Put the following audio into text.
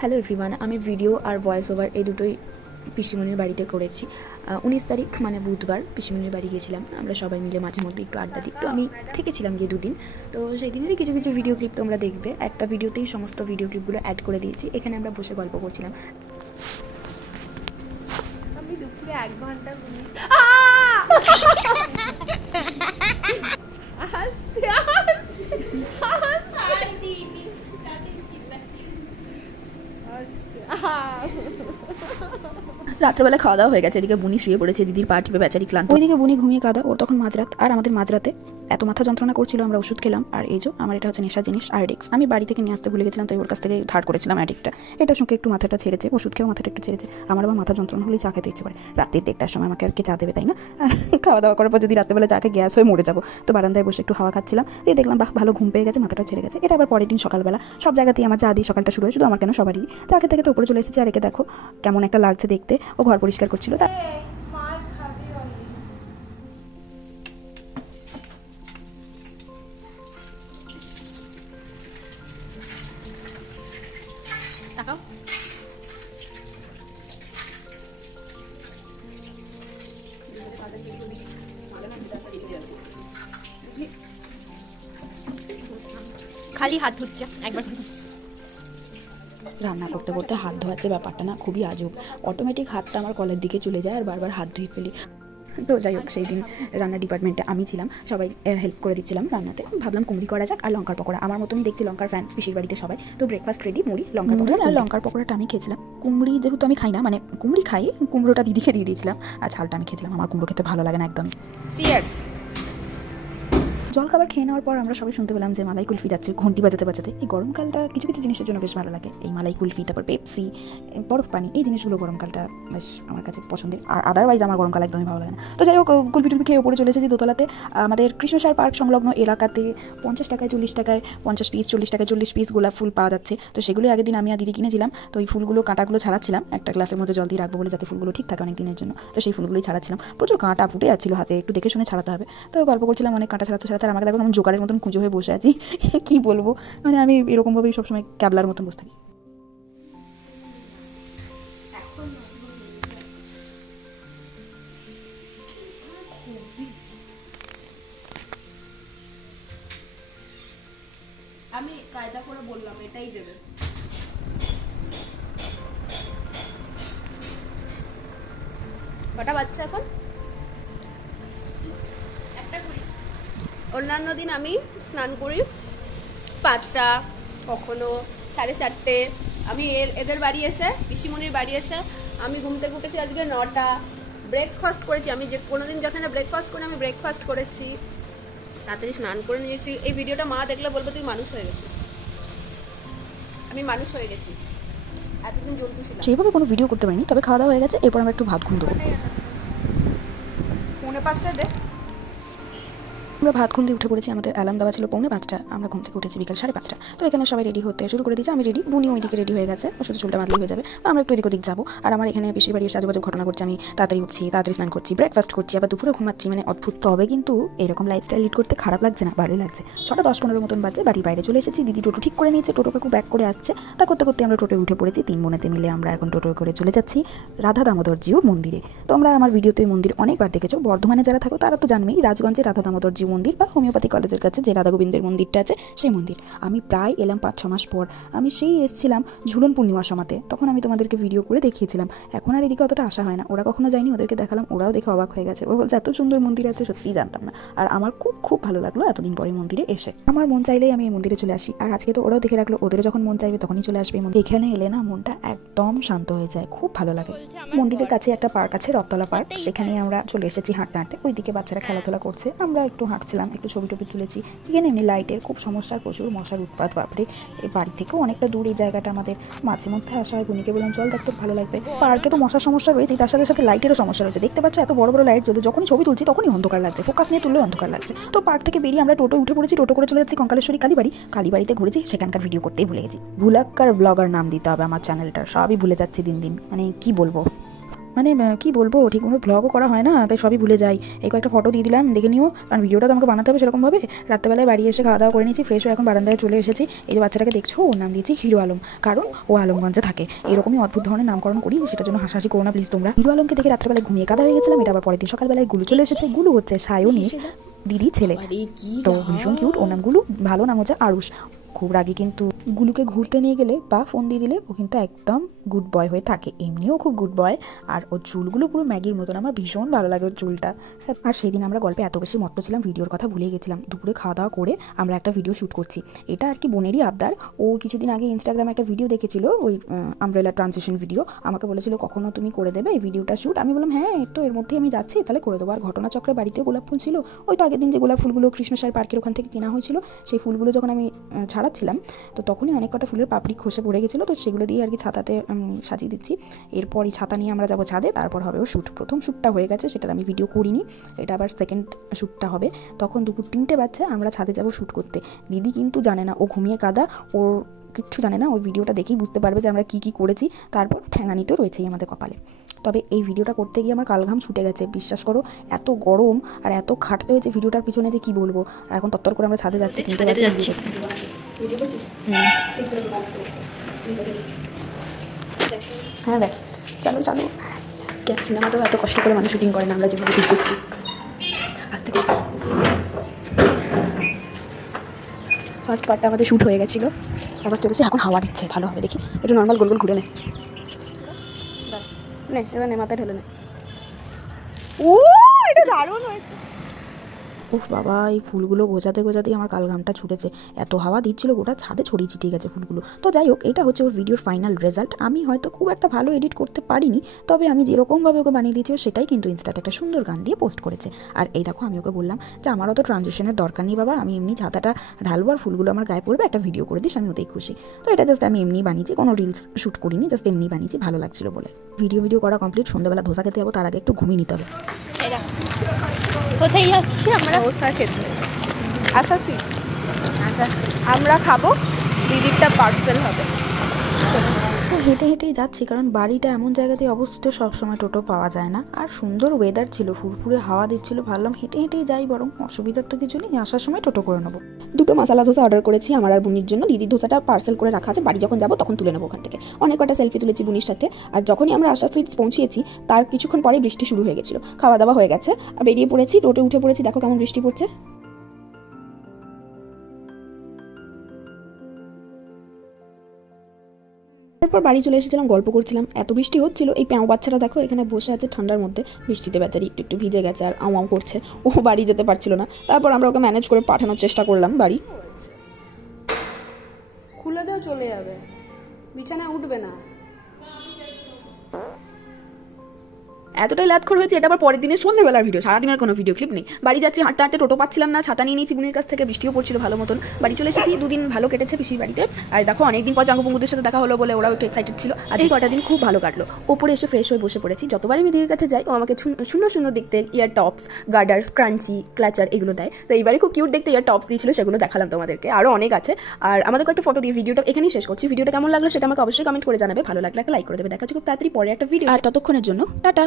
Hello everyone, আমি video আর voice over এই দুটোই পিসিমণির বাড়িতে করেছি। 19 তারিখ মানে বুধবার পিসিমণির বাড়ি গিয়েছিলাম। আমরা সবাই মিলে মাঝে মধ্যে একটু আড্ডা দিই। তো আমি থেকেছিলাম যে দুদিন, তো সেই দিনেরই কিছু কিছু ভিডিও ক্লিপ তোমরা দেখবে। একটা ভিডিওতেই সমস্ত ভিডিও ক্লিপগুলো অ্যাড করে দিয়েছি। এখানে আমরা বসে গল্প করছিলাম। আমি দুপুরে 1 ঘন্টা ঘুমিয়ে রাত্রেবেলা খাওয়া দাওয়া হয়ে গেছে, এদিকে বুনি শুয়ে পড়েছে, দিদির পা টিপে বেচারি ক্লান্ত। ওইদিকে বুনি ঘুমিয়ে কাঁদা, ওর তখন মাঝরাত। আর আমাদের মাঝরাতে এত মাথা যন্ত্রণা করছিল, আমরা ওষুধ খেলাম। আর এই যে আমার এটা হচ্ছে নেশা জিনিস আরডিক্স। আমি বাড়ি থেকে নিয়ে আসতে ভুলে গেছিলাম, তো ওর কাছ থেকে ধার করেছিলাম অ্যাডিক্টটা। এটা শুনে একটু মাথাটা ছেড়েছে, ওষুধ খেয়েও মাথাটা একটু ছেড়েছে। আমার আবার মাথা যন্ত্রণা হলে চা খেতে ইচ্ছে করে। রাত্রির 1টার সময় আমাকে আর কি চা দেবে, তাই না? আর খাওয়া দাওয়া করার পর যদি রাত্রেবেলা চাকে গ্যাস হয়ে মরে যাবো, তো বারান্দায় বসে একটু হাওয়া খাচ্ছিলাম। দিয়ে দেখলাম বাহ, ভালো ঘুম পেয়ে গেছে, মাথাটা ছেড়ে গেছে। এটা আবার পরের দিন সকালবেলা সব জায়গাতেই আমার চা দিয়ে সকালটা শুরু হয়, শুধু আমার কেন সবারই। চা খেতে খেতে উপরে চলে এসেছি। আর একে দেখো কেমন একটা লাগছে দেখতে, ও ঘর পরিষ্কার করছিল। খালি হাত ধুচ্ছে একবার। রান্না করতে করতে হাত ধোয়ার যে ব্যাপারটা না, খুবই আজব। অটোমেটিক হাতটা আমার কলের দিকে চলে যায় আর বারবার হাত ধুয়ে ফেলি। তো যাই হোক, সেই দিন রান্না ডিপার্টমেন্টে আমি ছিলাম, সবাই হেল্প করে দিচ্ছিলাম রান্নাতে। ভাবলাম কুমড়ি করা যাক আর লঙ্কার পকোড়া। আমার মতনই দেখছি লঙ্কার ফ্যান পিসির বাড়িতে সবাই। তো ব্রেকফাস্ট রেডি, মুড়ি, লঙ্কার পকোড়া। আর লঙ্কার পকোড়াটা আমি খেয়েছিলাম। কুমড়ি যেহেতু আমি খাই না, মানে কুমড়ি খাই, কুমড়োটা দিদিকে দিয়ে দিয়েছিলাম। আর ঝালটা আমি খেয়েছিলাম, আমার কুমড়ো খেতে ভালো লাগে না একদমই। চিয়ার্স। জলখাবার খেয়ে নেওয়ার পর আমরা সবাই শুনতে পেলাম যে মালাই কুলফি যাচ্ছে ঘন্টি বাজাতে বাজাতে। এই গরমকালটা কিছু কিছু জিনিসের জন্য বেশ ভালো লাগে। এই মালাই কুলফি, তারপর পেপসি, বরফ পানি, এই জিনিসগুলো গরমকালটা বেশ আমার কাছে পছন্দের। আর আদারওয়াইজ আমার গরমকাল একদমই ভালো লাগে না। তো যাই হোক, কুলফি টুলফি খেয়ে উপরে চলে এসেছি দোতলাতে। আমাদের কৃষ্ণসার পার্ক সংলগ্ন এলাকাতে 50 টাকায় 40 টাকায় 50 পিস, 40 টাকায় 40 পিস গোলাপ ফুল পাওয়া যাচ্ছে। তো সেগুলো আগের দিন আমি আর দিদি কিনেছিলাম। তো এই ফুলগুলো কাঁটাগুলো ছাড়াচ্ছিলাম, একটা গ্লাসের মধ্যে জল দিয়ে রাখবো বলে, যাতে ফুলগুলো ঠিক থাকে অনেক দিনের জন্য। তো সেই ফুলগুলোই ছাড়াচ্ছিলাম। প্রচুর কাঁটা ফুটে যাচ্ছিল হাতে, একটু দেখে শুনে ছাড়াতে হবে। তো গল্প করছিলাম অনেক, কাঁটা ছাড়াতে ছাড়াতে। আর আমাকে দেখো আমি জোগাড়ের মতন কুঁজো হয়ে বসে আছি। কি বলবো, মানে আমি এরকমভাবেই সবসময় ক্যাবলার মতন বসে থাকি। আমি কায়দা করে বললাম এটাই দেবে। কটা বাচ্চা এখন? 1টা 20। অন্যান্য দিন আমি স্নান করি 5টা, কখনো 4:30। আমি এদের বাড়ি এসে, পিসিমণির বাড়ি এসে আমি ঘুম থেকে উঠেছি আজকে 9টা। ব্রেকফাস্ট করেছি, আমি যে কোনোদিন যেখানে ব্রেকফাস্ট করি আমি ব্রেকফাস্ট করেছি, তাড়াতাড়ি স্নান করে নিয়েছি। এই ভিডিওটা মা দেখলে বলবে তুই মানুষ হয়ে গেছিস। আমি মানুষ হয়ে গেছি, এতদিন জন্তু ছিলাম। সেইভাবে কোনো ভিডিও করতে পারিনি, তবে খাওয়া দাওয়া হয়ে গেছে। এরপর আমরা একটু ভাত ঘুম দেবো। 4:45 দে। আমরা ভাত ঘুম দিয়ে উঠে পড়েছি। আমাদের অ্যালার্ম দেওয়া ছিল 4:45। আমরা ঘুম থেকে উঠেছি বিকাল 5:30। তো এখানে সবাই রেডি হতে শুরু করে দিয়েছে। আমি রেডি, বুনি ওইদিকে রেডি হয়ে গেছে, ওর শুধু চুলটা বাঁধলেই হয়ে যাবে। আমরা একটু এদিক ওদিক যাবো। আর আমার এখানে পিসির বাড়ি এসে আজুবাজু ঘটনা করছে। আমি তাড়াতাড়ি উঠছি, তাড়াতাড়ি স্নান করছি, ব্রেকফাস্ট করছি, আবার দুপুরে ঘুমাচ্ছি, মানে অদ্ভুত। তবে কিন্তু এরকম লাইফস্টাইল লিড করতে খারাপ লাগছে না, ভালোই লাগছে। 6:10-15 মতন বাজে, বাড়ির বাইরে চলে এসেছি। দিদি টোটো ঠিক করে নিয়েছে, টোটো কাকু ব্যাক করে আসছে। তা করতে করতে আমরা টোটোয় উঠে পড়েছি। 3 বোনেতে মিলে আমরা এখন টোটো করে চলে যাচ্ছি রাধা দামোদর জিউর মন্দিরে। তোমরা আমার ভিডিওতে এই মন্দির অনেকবার দেখেছো। বর্ধমানে যারা থাকো তারা তো জানবেই, রাজগঞ্জে রাধা দামোদর জিউ মন্দির বা হোমিওপ্যাথি কলেজের কাছে যে রাধা গোবিন্দের মন্দিরটা আছে, সেই মন্দির। আমি প্রায় এলাম 5-6 মাস পর। আমি সেই এসেছিলাম ঝুলন পূর্ণিমার সময়তে, তখন আমি তোমাদেরকে ভিডিও করে দেখিয়েছিলাম। এখন আর এদিকে অতটা আসা হয় না। ওরা কখনো যায়নি, ওদেরকে দেখালাম, ওরাও দেখে অবাক হয়ে গেছে। ওরা বলছে এত সুন্দর মন্দির আছে, সত্যিই জানতাম না। আর আমার খুব খুব ভালো লাগলো এতদিন পরে মন্দিরে এসে। আমার মন চাইলেই আমি এই মন্দিরে চলে আসি। আর আজকে তো ওরাও দেখে রাখলো, ওদের যখন মন চাইবে তখনই চলে আসবে। এখানে এলে না মনটা একদম শান্ত হয়ে যায়, খুব ভালো লাগে। মন্দিরের কাছে একটা পার্ক আছে, রথতলা পার্ক। সেখানে আমরা চলে এসেছি হাঁটতে হাঁটতে। ওইদিকে বাচ্চারা খেলাধুলা করছে, আমরা একটু হাঁটছিলাম, একটু ছবি টবি তুলেছি। এখানে এমনি লাইটের খুব সমস্যা, প্রচুর মশার উৎপাত। বাপরে, এই বাড়ি থেকেও অনেকটা দূর এই জায়গাটা আমাদের। মাঝে মধ্যে আসা হয়, বুনিকে বললাম চল দেখতে, ভালো লাগবে। পার্কে তো মশার সমস্যা রয়েছে, তার সাথে সাথে লাইটেরও সমস্যা রয়েছে। দেখতে পাচ্ছ এত বড় বড় লাইট জ্বলছে, যখনই ছবি তুলছি তখনই অন্ধকার লাগছে, ফোকাস নিয়ে তুললেও অন্ধকার লাগছে। তো পার্ক থেকে বেরিয়ে আমরা টোটো উঠে পড়েছি। টোটো করে চলে যাচ্ছি কঙ্কালেশ্বরী কালীবাড়ি। কালীবাড়িতে ঘুরেছি, সেখানকার ভিডিও করতেই ভুলে গেছি। ভুলাক্কার ব্লগার নাম দিতে হবে আমার চ্যানেলটা, সবই ভুলে যাচ্ছি দিন দিন, মানে কি বলবো। মানে কি বলবো, ঠিক কোনো ব্লগও করা হয় না, তাই সবই ভুলে যাই। এই কয়েকটা ফটো দিয়ে দিলাম, দেখে নিও, কারণ ভিডিওটা তো আমাকে বানাতে হবে সেরকমভাবে। রাত্রেবেলায় বাড়ি এসে খাওয়া দাওয়া করে নিয়েছি, ফ্রেশ হয়ে এখন বারান্দায় চলে এসেছি। এই যে বাচ্চাটাকে দেখছো, ওর নাম দিয়েছি হিরো আলম, কারণ ও আলমগঞ্জে থাকে। এরকমই অদ্ভুত ধরনের নামকরণ করি, সেটার জন্য হাসাহাসি করো না প্লিজ তোমরা। হিরো আলমকে দেখে রাত্রেবেলায় ঘুমিয়ে কাদা হয়ে গেছিলাম। এটা আবার পরের দিন সকালবেলায় গুলু চলে এসেছে। গুলু হচ্ছে সায়নীর দিদি ছেলে, তো ভীষণ কিউট। ওর নাম গুলু, ভালো নাম হচ্ছে আরুষ। খুব রাগি, কিন্তু গুলুকে ঘুরতে নিয়ে গেলে বা ফোন দিয়ে দিলে ও কিন্তু একদম গুড বয় হয়ে থাকে। এমনিও খুব গুড বয়, আর ওর চুলগুলো পুরো ম্যাগির মতন, আমার ভীষণ ভালো লাগে ওর চুলটা। আর সেই দিন আমরা গল্পে এত বেশি মত্ত ছিলাম, ভিডিওর কথা ভুলে গেছিলাম। দুপুরে খাওয়া দাওয়া করে আমরা একটা ভিডিও শ্যুট করছি। এটা আর কি বোনেরই আবদার। ও কিছুদিন আগে ইনস্টাগ্রামে একটা ভিডিও দেখেছিল, ওই আমব্রেলা ট্রানজিশন ভিডিও। আমাকে বলেছিল কখনো তুমি করে দেবে এই ভিডিওটা শ্যুট। আমি বললাম হ্যাঁ, তো এর মধ্যেই আমি যাচ্ছি, তাহলে করে দেবো। আর ঘটনাচক্রে বাড়িতেও গোলাপ ফুল ছিল, ওই তো আগের দিন যে গোলাপ ফুলগুলো কৃষ্ণসার পার্কের ওখান থেকে কেনা হয়েছিল, সেই ফুলগুলো যখন আমি ছাড়াচ্ছিলাম, তো তখনই অনেক কটা ফুলের পাপড়ি খসে পড়ে গেছিলো। তো সেগুলো দিয়ে আর কি ছাতাতে আমি সাজিয়ে দিচ্ছি। এরপরই ছাতা নিয়ে আমরা যাবো ছাদে, তারপর হবে ও শ্যুট। প্রথম শ্যুটটা হয়ে গেছে, সেটার আমি ভিডিও করিনি, এটা আবার সেকেন্ড শ্যুটটা হবে। তখন দুপুর 3টে বাজছে, আমরা ছাদে যাবো শ্যুট করতে। দিদি কিন্তু জানে না, ও ঘুমিয়ে কাদা, ওর কিচ্ছু জানে না। ওই ভিডিওটা দেখেই বুঝতে পারবে যে আমরা কী কী করেছি। তারপর ঠ্যাঙানি তো রয়েছেই আমাদের কপালে। তবে এই ভিডিওটা করতে গিয়ে আমার কালঘাম ছুটে গেছে, বিশ্বাস করো। এত গরম আর এত খাটতে হয়েছে ভিডিওটার পিছনে, যে কী বলবো। এখন তত্তর করে আমরা ছাদে যাচ্ছি, কিনতে যাচ্ছি। হ্যাঁ দেখ, চলো চলো। সিনেমাতেও এত কষ্ট করে মানুষ শুটিং করে না, আমরা যেভাবে শুট করছি। আজ থেকে ফার্স্ট পার্টটা আমাদের শ্যুট হয়ে গেছিলো, আবার চলেছে। এখন হাওয়া দিচ্ছে, ভালো হবে দেখি। একটু নর্মাল গোল গোল ঘুরে নে, এবার নে, মাথায় ঢেলে নে। ও, এটা দারুণ হয়েছে। উফ বাবা, এই ফুলগুলো গোছাতে গোছাতেই আমার কালঘামটা ছুটেছে। এত হাওয়া দিচ্ছিল, গোটা ছাদে ছড়িয়ে ছিটিয়ে গেছে ফুলগুলো। তো যাই হোক, এটা হচ্ছে ওর ভিডিওর ফাইনাল রেজাল্ট। আমি হয়তো খুব একটা ভালো এডিট করতে পারিনি, তবে আমি যেরকমভাবে ওকে বানিয়ে দিয়েছি, সেটাই কিন্তু ইনস্টাতে একটা সুন্দর গান দিয়ে পোস্ট করেছে। আর এই দেখো, আমি ওকে বললাম যে আমারও তো ট্রানজিশনের দরকার নেই বাবা, আমি এমনি ছাতাটা ঢালবো আর ফুলগুলো আমার গায়ে পড়বে, একটা ভিডিও করে দিস, আমি ওতেই খুশি। তো এটা জাস্ট আমি এমনি বানিয়েছি, কোনো রিলস শ্যুট করিনি, জাস্ট এমনি বানিয়েছি, ভালো লাগছিল বলে। ভিডিও করা কমপ্লিট। সন্ধ্যাবেলা ধোসা খেতে যাবো, তার আগে একটু ঘুমিয়ে নিতে হবে। কোথায় যাচ্ছি আমরা? ধোসা খেতে। আচ্ছা, আমরা খাবো, দিদিরটা পার্সেল হবে। হেঁটে হেঁটেই যাচ্ছি, কারণ বাড়িটা এমন জায়গাতে অবস্থিত, সবসময় টোটো পাওয়া যায় না। আর সুন্দর ওয়েদার ছিল, ফুরফুরে হাওয়া দিচ্ছিল, ভাবলাম হেঁটে হেঁটেই যাই, বরং অসুবিধার তো কিছু নেই, আসার সময় টোটো করে নেবো। 2টো মশলা ধোসা অর্ডার করেছি আমার আর বুনির জন্য। দিদির ধোসাটা পার্সেল করে রাখা আছে, বাড়ি যখন যাবো তখন তুলে নেবো ওখান থেকে। অনেক কটা সেলফি তুলেছি বুনির সাথে। আর যখনই আমরা আশা সুইটস পৌঁছিয়েছি, তার কিছুক্ষণ পরেই বৃষ্টি শুরু হয়ে গেছিলো। খাওয়া দাওয়া হয়ে গেছে, বেরিয়ে পড়েছি, টোটো উঠে পড়েছি, দেখো কেমন বৃষ্টি পড়ছে। তারপর বাড়ি চলে এসেছিলাম, গল্প করছিলাম, এত বৃষ্টি হচ্ছিল। এই প্যাও বাচ্চারা দেখো এখানে বসে আছে ঠান্ডার মধ্যে, বৃষ্টিতে বেচারি একটু একটু ভিজে গেছে আর আও করছে। ও বাড়ি যেতে পারছিল না, তারপর আমরা ওকে ম্যানেজ করে পাঠানোর চেষ্টা করলাম বাড়ি। খুলে দাও, চলে যাবে, বিছানায় উঠবে না। এতটাই লাতখর হয়েছে, এটা আবার পরের দিনের সন্ধ্যাবেলার ভিডিও, সারাদিনের কোনো ভিডিও ক্লিপ নেই। বাড়ি যাচ্ছি, হাঁটতে হাঁটতে টোটো পাচ্ছিলাম না, ছাতা নিয়ে নিয়েছি বুনির কাছ থেকে, বৃষ্টিও পড়ছিল ভালো মতন। বাড়ি চলে এসেছি, 2 দিন ভালো কেটেছে পিসির বাড়িতে। আর দেখো, অনেকদিন পর জাঙ্গুপুঙ্গুদের সাথে দেখা হলো বলে ওরাও একটু এক্সাইটেড ছিল। আর এই কটা দিন খুব ভালো কাটলো। ওপরে এসে ফ্রেশ হয়ে বসে পড়েছি। যতবারই আমি দিদির কাছে যাই, ও আমাকে সুন্দর সুন্দর দেখতে ইয়ার টপস, গার্ডার্স, ক্রাঞ্চি, ক্লাচার এগুলো দেয়। তো এইবারে খুব কিউট দেখতে ইয়ার টপস দিয়েছিল, সেগুলো দেখালাম তোমাদেরকে। আরও অনেক আছে। আর আমাদের কয়েকটা ফটো দিয়ে ভিডিওটা এখানেই শেষ করছি। ভিডিওটা কেমন লাগলো সেটা আমাকে অবশ্যই কমেন্ট করে জানাবে। ভালো লাগলে একটা লাইক করে দেবে। দেখা হচ্ছে খুব তাড়াতাড়ি পরে একটা ভিডিও। আর ততক্ষণের জন্য টাটা।